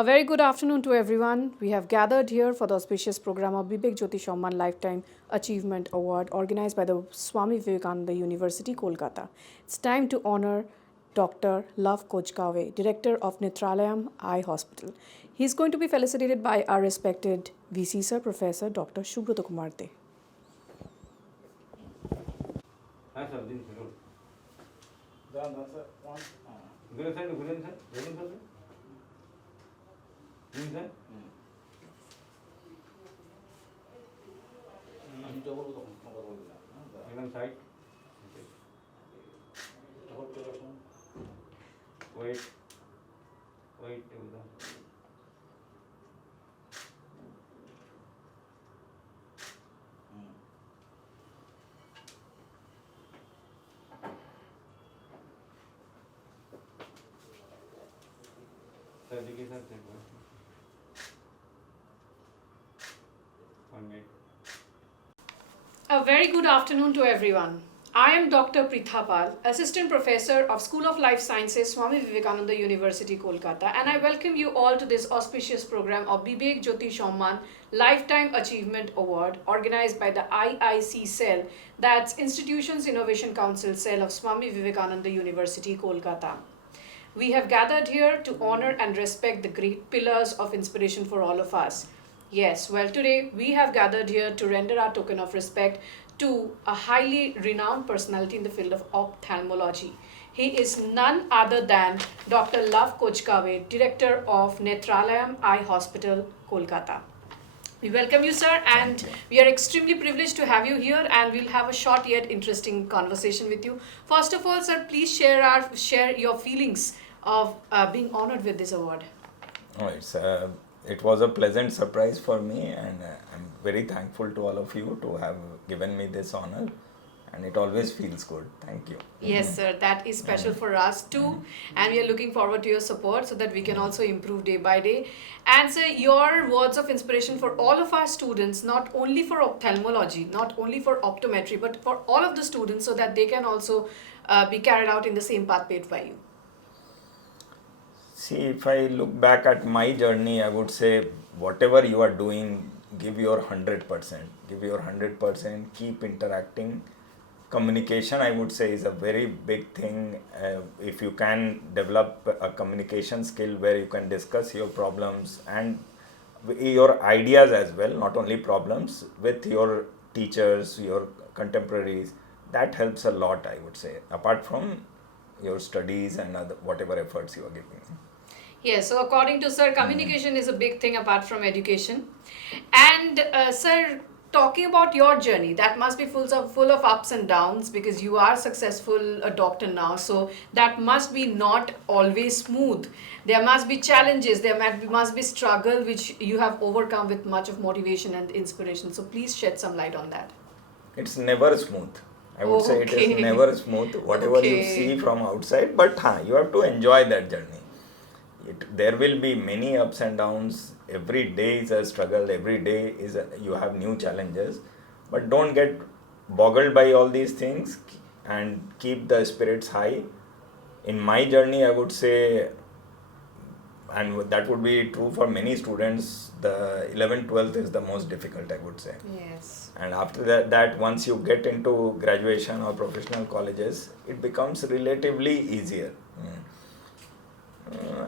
A very good afternoon to everyone. We have gathered here for the auspicious program of Bibek Jyoti Shamman Lifetime Achievement Award organized by the Swami Vivekananda University, Kolkata. It's time to honor Dr. Lav Kochgaway, Director of Netrayam Eye Hospital. He's going to be felicitated by our respected VC Sir, Professor Dr. Subrata Kumarte. हाँ sir दिन जरूर Gulen sir दिन sir एकदम side wait wait एकदम sir देखिए sir check करो 1 minute. A very good afternoon to everyone. I am Dr. Pritapal, Assistant Professor of School of Life Sciences, Swami Vivekananda University, Kolkata, and I welcome you all to this auspicious program of Bibek Jyoti Shamman Lifetime Achievement Award organized by the IIC cell, that's Institutions Innovation Council cell of Swami Vivekananda University, Kolkata. We have gathered here to honor and respect the great pillars of inspiration for all of us. Yes, well, today we have gathered here to render our token of respect to a highly renowned personality in the field of ophthalmology. He is none other than Dr. Lav Kochgaway, Director of Netrayam Eye Hospital, Kolkata. We welcome you, sir, and we are extremely privileged to have you here, and we'll have a short yet interesting conversation with you. First of all, sir, please share your feelings of being honored with this award. It was a pleasant surprise for me, and I'm very thankful to all of you to have given me this honor, and it always feels good. Thank you. Yes, sir, that is special for us too, and we are looking forward to your support so that we can also improve day by day. And sir, your words of inspiration for all of our students, not only for ophthalmology, not only for optometry, but for all of the students, so that they can also be carried out in the same path paved by you. See, if I look back at my journey, I would say whatever you are doing, give your 100%. Give your 100%, keep interacting. Communication, I would say, is a very big thing. If you can develop a communication skill where you can discuss your problems and your ideas as well, not only problems, with your teachers, your contemporaries, that helps a lot, I would say, apart from your studies and whatever efforts you are giving. Yes, so according to sir, communication is a big thing apart from education. And sir, talking about your journey, that must be full of ups and downs because you are successful a doctor now. So that must be not always smooth. There must be challenges, must be struggle which you have overcome with much of motivation and inspiration. So please shed some light on that. It's never smooth. I would say it is never smooth, whatever you see from outside, but you have to enjoy that journey. There will be many ups and downs. Every day is a struggle. Every day you have new challenges. But don't get boggled by all these things and keep the spirits high. In my journey, I would say, and that would be true for many students, the 11th, 12th is the most difficult, I would say. Yes. And after that once you get into graduation or professional colleges, it becomes relatively easier.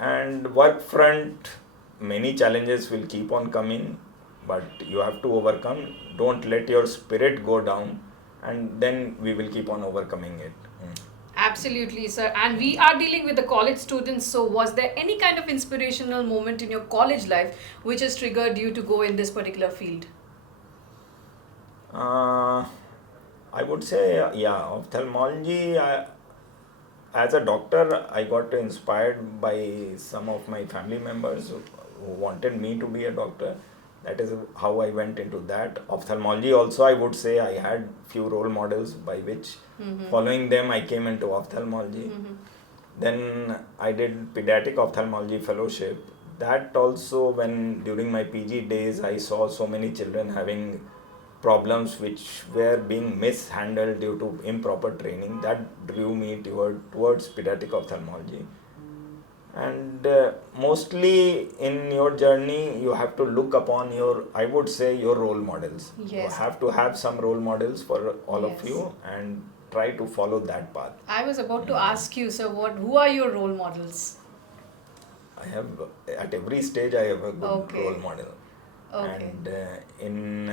And work front, many challenges will keep on coming, but you have to overcome. Don't let your spirit go down, and then we will keep on overcoming it. Absolutely, sir. And we are dealing with the college students. So was there any kind of inspirational moment in your college life which has triggered you to go in this particular field? I would say, ophthalmology. As a doctor, I got inspired by some of my family members who wanted me to be a doctor. That is how I went into that. Ophthalmology also, I would say, I had few role models by which following them I came into ophthalmology. Then I did pediatric ophthalmology fellowship. That also, when during my PG days I saw so many children having problems which were being mishandled due to improper training, that drew me towards pediatric ophthalmology. And mostly in your journey you have to look upon your, I would say, your role models. You Yes. have to have some role models for all of Yes. you and try to follow that path. I was about to ask you, so who are your role models? I have, at every stage I have a good Okay. role model. Okay. And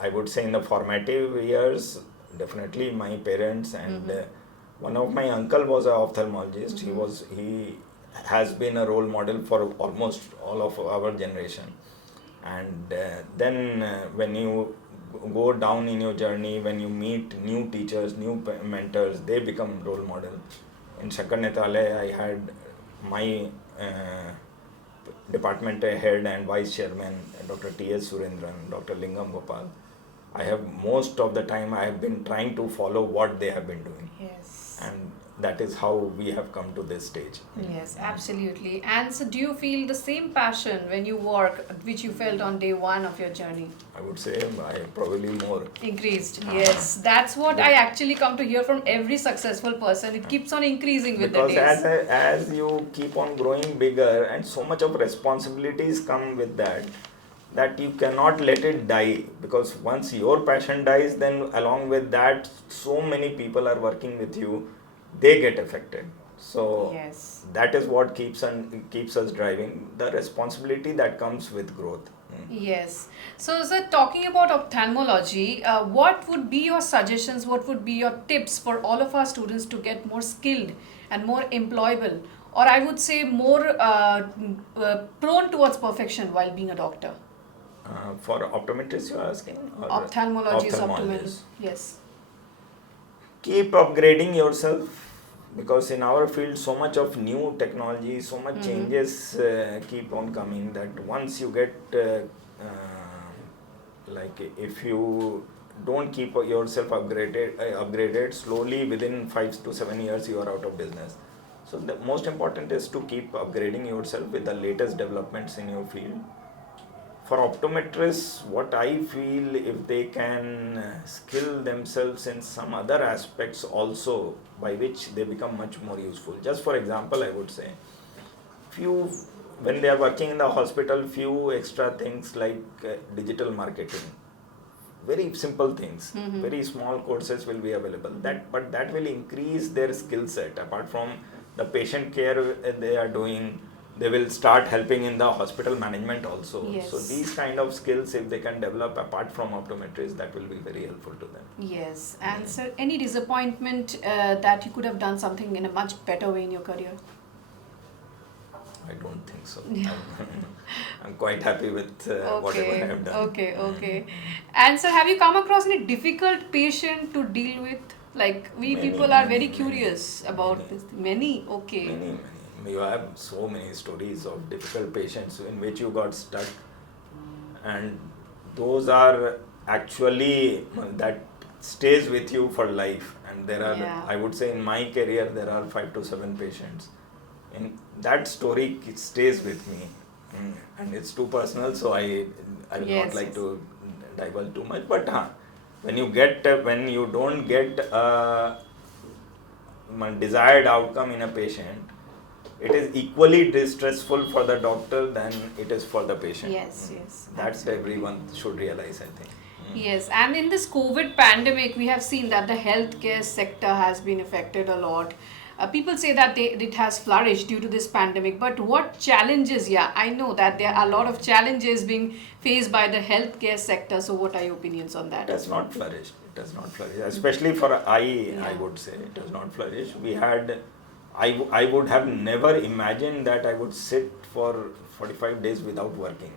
I would say in the formative years, definitely my parents and one of my uncle was an ophthalmologist. He has been a role model for almost all of our generation. And then when you go down in your journey, when you meet new teachers, new mentors, they become role model. In Shakarnetale, I had my department head and vice chairman, Dr. T.S. Surendran, Dr. Lingam Gopal. I have most of the time I have been trying to follow what they have been doing. Yes. And that is how we have come to this stage. Yes, absolutely. And so, do you feel the same passion when you work, which you felt on day one of your journey? I would say I probably more. Increased. Yes, that's what I actually come to hear from every successful person. It keeps on increasing with Because the days. as you keep on growing bigger and so much of responsibilities come with that you cannot let it die, because once your passion dies, then along with that so many people are working with you, they get affected. So Yes. that is what keeps us driving, the responsibility that comes with growth. Yes. So, sir, talking about ophthalmology, what would be your suggestions? What would be your tips for all of our students to get more skilled and more employable, or I would say more prone towards perfection while being a doctor? For optometrists you are asking? Or Ophthalmologist, ophthalmologist? Yes. Keep upgrading yourself, because in our field so much of new technology, so much changes keep on coming, that once you get like if you don't keep yourself upgraded, slowly within 5 to 7 years you are out of business. So the most important is to keep upgrading yourself with the latest developments in your field. For optometrists, what I feel, if they can skill themselves in some other aspects also, by which they become much more useful. Just for example, I would say, when they are working in the hospital, few extra things like digital marketing, very simple things, very small courses will be available. But that will increase their skill set. Apart from the patient care they are doing, they will start helping in the hospital management also. Yes. So these kind of skills, if they can develop apart from optometry, that will be very helpful to them. Yes. And sir, any disappointment that you could have done something in a much better way in your career? I don't think so. I'm quite happy with whatever I have done. Okay. And sir, have you come across any difficult patient to deal with? Like people are very curious about this. Many. Okay. Many. You have so many stories of difficult patients in which you got stuck, and those are actually that stays with you for life. And there are, I would say, in my career there are 5 to 7 patients, and that story stays with me. And it's too personal, so I will not like to divulge too much. But when you don't get a desired outcome in a patient, it is equally distressful for the doctor than it is for the patient. Yes. That's everyone should realize, I think. Yes, and in this COVID pandemic, we have seen that the healthcare sector has been affected a lot. People say that it has flourished due to this pandemic, but what challenges? Yeah, I know that there are a lot of challenges being faced by the healthcare sector. So, what are your opinions on that? It has not flourished. Especially for eye, I would say it has not flourished. I would have never imagined that I would sit for 45 days without working.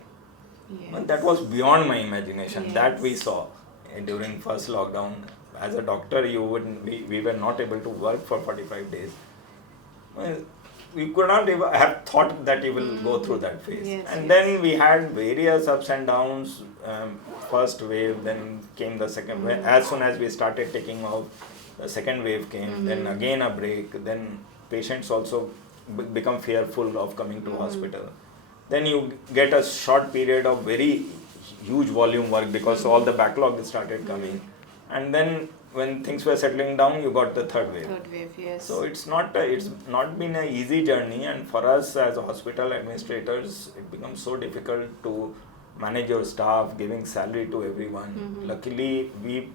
Yes. That was beyond my imagination. Yes. That we saw during first lockdown. As a doctor, we were not able to work for 45 days. Well, we could not even have thought that you will go through that phase. Then we had various ups and downs. First wave, then came the second wave. As soon as we started taking off, the second wave came. Then again a break. Then patients also become fearful of coming to hospital. Then you get a short period of very huge volume work because all the backlog started coming. And then when things were settling down, you got the third wave. Third wave, yes. So it's not been an easy journey, and for us as hospital administrators, it becomes so difficult to manage your staff, giving salary to everyone. Luckily, we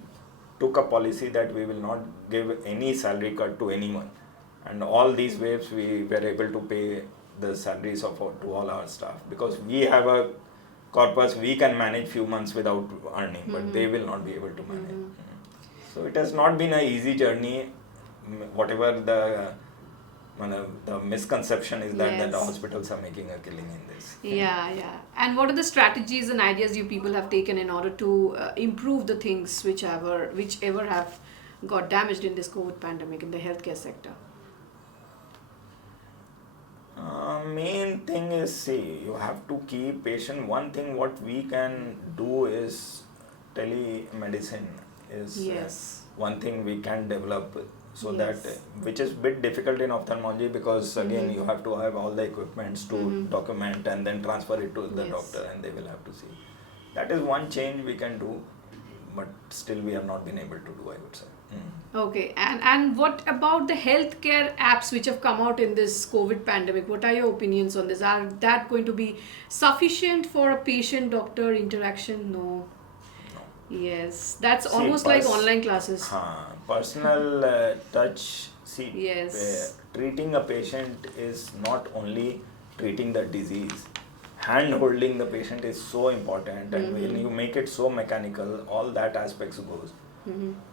took a policy that we will not give any salary cut to anyone, and all these waves we were able to pay the salaries to all our staff, because we have a corpus we can manage few months without earning, but they will not be able to manage. So it has not been an easy journey. Whatever the misconception is that the Yes. hospitals are making a killing in this. Yeah. And what are the strategies and ideas you people have taken in order to improve the things whichever have got damaged in this COVID pandemic in the healthcare sector? Main thing is, see, you have to keep patient. One thing what we can do is telemedicine is Yes. one thing we can develop, so Yes. that which is bit difficult in ophthalmology, because again you have to have all the equipments to document and then transfer it to the Yes. doctor, and they will have to see. That is one change we can do, but still we have not been able to do, I would say. Okay, and what about the healthcare apps which have come out in this COVID pandemic? What are your opinions on this? Are that going to be sufficient for a patient-doctor interaction? No. Yes, that's See, almost like online classes. Personal touch. See, Yes. treating a patient is not only treating the disease. Hand holding the patient is so important, and when you make it so mechanical, all that aspects goes.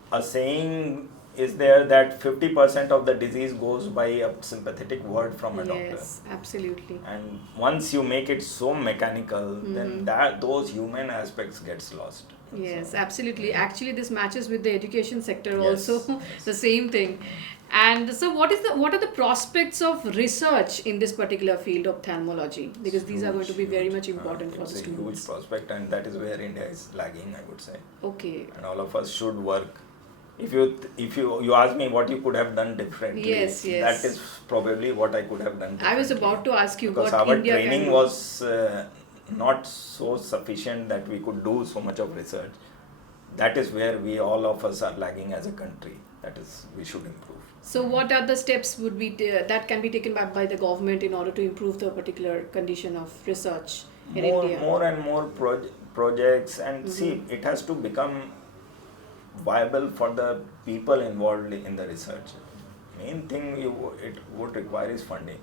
A saying is there that 50% of the disease goes by a sympathetic word from a doctor. Yes, absolutely. And once you make it so mechanical, then those human aspects gets lost. Yes, So, absolutely. Actually, this matches with the education sector Yes, also, yes. the same thing. And so, what are the prospects of research in this particular field, ophthalmology? Because these are going to be very much important for it's the a huge students. prospect, and that is where India is lagging, I would say. Okay. And all of us should work. If you ask me what you could have done differently, Yes. that is probably what I could have done differently. I was about to ask you Because what our India training can do. was not so sufficient that we could do so much of research. That is where all of us are lagging as a country. That is, we should improve. So, what other steps would be that can be taken by the government in order to improve the particular condition of research in India? More and more projects, and see, it has to become viable for the people involved in the research. Main thing it would require is funding,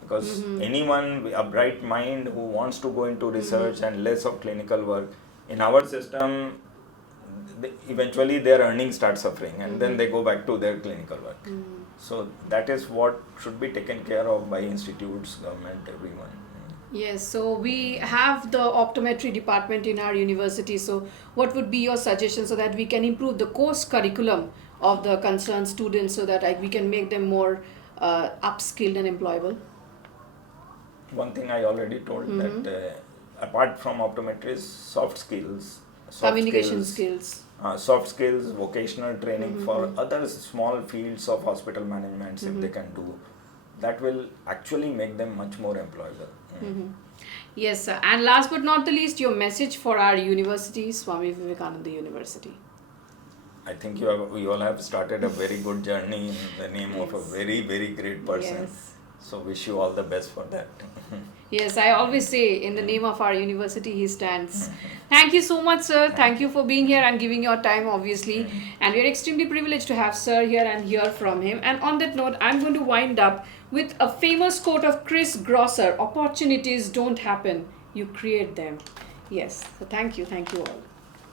because anyone, a bright mind who wants to go into research and less of clinical work, in our system, eventually their earnings start suffering, and then they go back to their clinical work. So that is what should be taken care of by institutes, government, everyone. Yes, so we have the optometry department in our university. So, what would be your suggestion so that we can improve the course curriculum of the concerned students, so that we can make them more upskilled and employable? One thing I already told, that apart from optometry, soft skills, Communication skills. soft skills, vocational training for other small fields of hospital management, if they can do, that will actually make them much more employable. Yes, sir. And last but not the least, your message for our university, Swami Vivekananda University. I think you all have started a very good journey in the name of a very, very great person. Yes. So wish you all the best for that. Yes, I always say in the name of our university he stands. Thank you so much, sir. Thank you for being here and giving your time, obviously. And we are extremely privileged to have sir here and hear from him. And on that note, I'm going to wind up with a famous quote of Chris Grosser: "Opportunities don't happen, you create them." Yes, so thank you all.